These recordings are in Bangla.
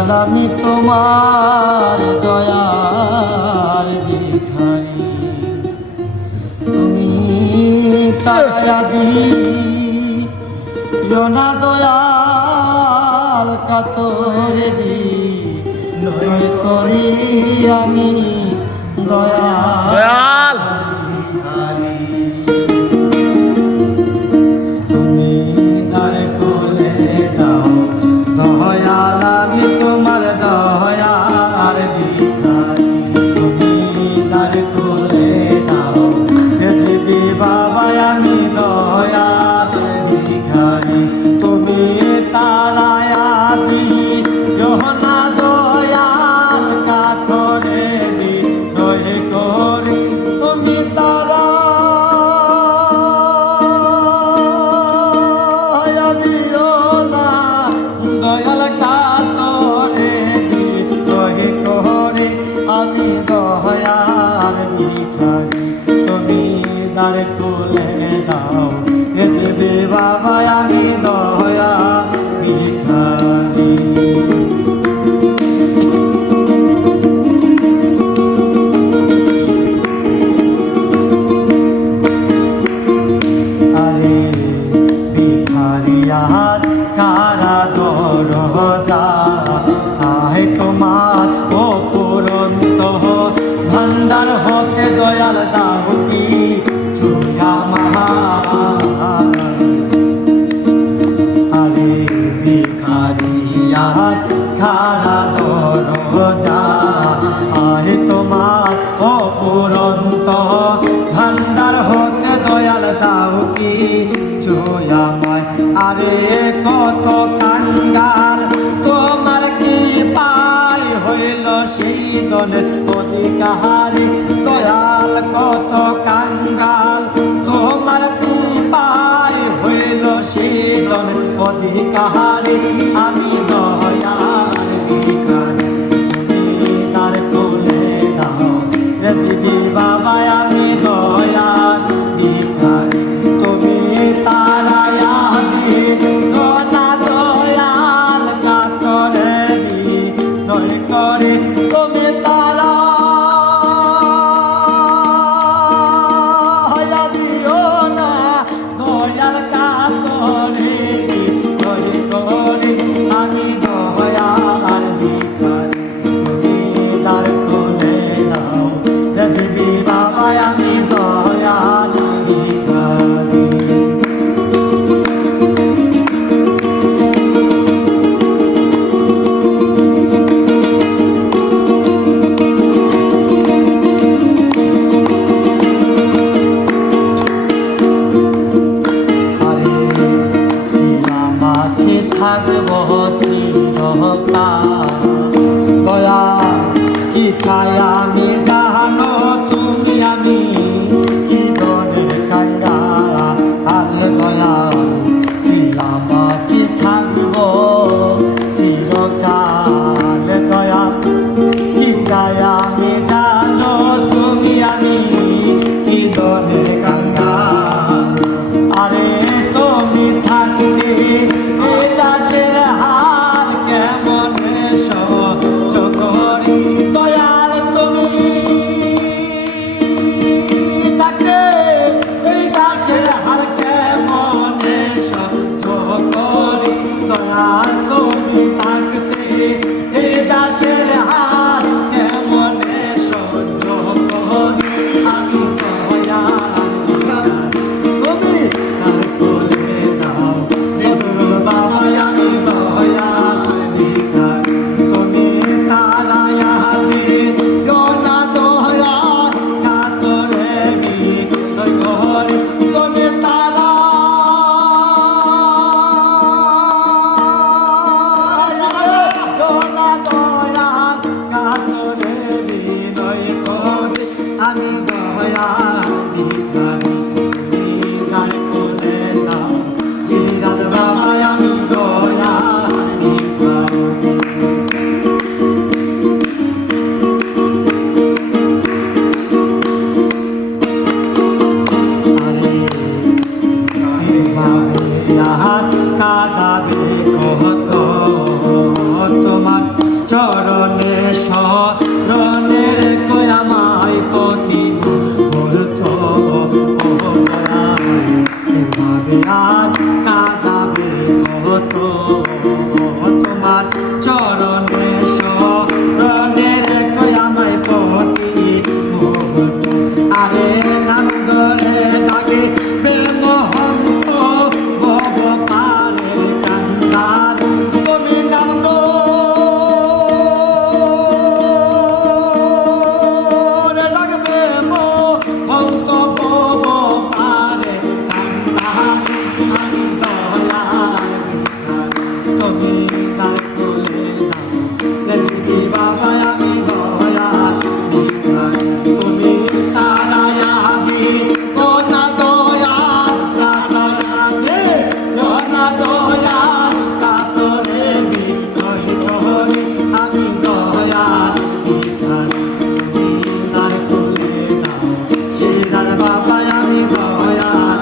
দয়াল আমি তোমার দয়ার ভিখারি, তুমি তায়াদি না দয়াল কাতরে নয় করি আমি দয়াল ভিখারি। তুমি তার কোলে দাও দয়াল আমি তোমার দয়ার ভিখারি, তুমি তার কোলে দাও গেছিবি বাবা আমি দয়ার ভিখারি, তুমি তারায়া দি না দয়াল কাতরে বিনয় করি, তুমি তারা দিও না দয়াল কাতরে বিনয় করি, আমি দয়াল ভিখারি, তুমি তার কোলে দাও গেছিবি বাবা আমি দয়া ভিখারি। আরে ভিখারিয়ার কারা দরজা আহে তোমার অপুরন্ত ভান্ডার হতে দয়াল দাও কি চুয়া মহা। আরে ভিখারিয়ার কারা দরজা আহে তোমার অপুরন্ত ভান্ডার হতে দয়াল দাও কি চুয়াময়। আরে কত কাঙ্গাল তোমার কি পাই হইল সেই দলের অধিকারী দয়াল, কত কাঙ্গাল তোমার কি পাই হইল সেই দলের অধিকারী, আমি দয়াল ভিখারি, তুমি তার কোলে দাও গেছিবি বাবা আমি দয়াল ভিখারি, তুমি তারায়া না দয়াল কাতরে বিনয় করে, তুমি তারা দিও না দয়াল কাতরে বিনয় করে, আমি দয়াল ভিখারি, তুমি তার কোলে দাও গেছিবি বাবা আমি দয়াল ভিখারি। মাঝে থাকব চিরকাল দয়া কি ছায়া আমি জানো তুমি আমি কি দলের কাঙ্গাল, আরে দয়া চিলা মাঝে থাকব চিরকাল দয়া কি ছায়া আমি জানো তুমি আমি কি দলের কাঙ্গাল। আরে তুমি থাকতে দাসের হার কেমন সহ্য করি দয়াল, তুমি থাকতে এই দাসের হার কেমন সহ্য করি দয়াল, তুমি থাকতে এই দাসের হার কেমন সহ্য করি, আমি দয়াল তুমি তার কোলে দাও বাবা আমি দয়াল ভিখারি, তুমি তারায়া দিও না দয়াল কাতরে বিনয় করি, তুমি তারা দিও না দয়াল কাতরে বিনয় করি, আমি দয়াল ভিখারি, তুমি তার কোলে দাও জিরাল বাবা আমি দয়াল ভিখারি। আরে ভাবে কাদাবে কত তোমার তুমি আজ কাঁদাবে কত তোমার চরণে শরণে রেখো আমায় প্রতি মুহূর্তে আরে নাম ধরে ডাকে বেমোহন্ত ভব পারে কান্দার তুমি নাম ধরে ডাকবে মোহন্ত ভব পারে কান্দার আমি দয়ার তুমি তার কোলে দাও রেসিপি বাবা আমি দয়ার তুমি তারায়া দি না দয়ার কাতরে না দয়ার কাতরে বিকয় ধরে আমি দয়ার তুমি তার কোলে দাও সেদার বাবা আমি দয়ার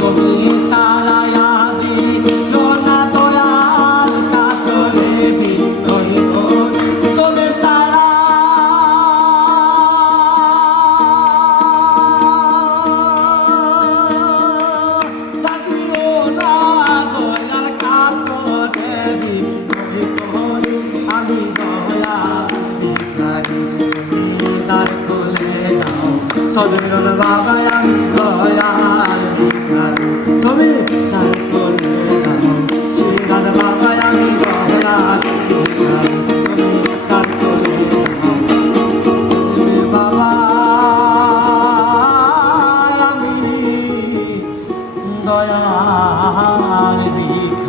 তুমি তারায়া দি না দয়ার কাতরে বিকয় ধরে তুমি তারা ডাকিও না দয়াল কাতরে বিকয় ধরে আমি দয়ার ভিখারি তুমি তার কোলে দাও সদরুল বাবা আমি দয়ার ভিখারি তুমি তার কোলে দাও শ্রীরাম বাবা আমি দয়ার ভিখারি তুমি তার কোলে দাও তুমি বাবা আমি দয়ার ভিখারি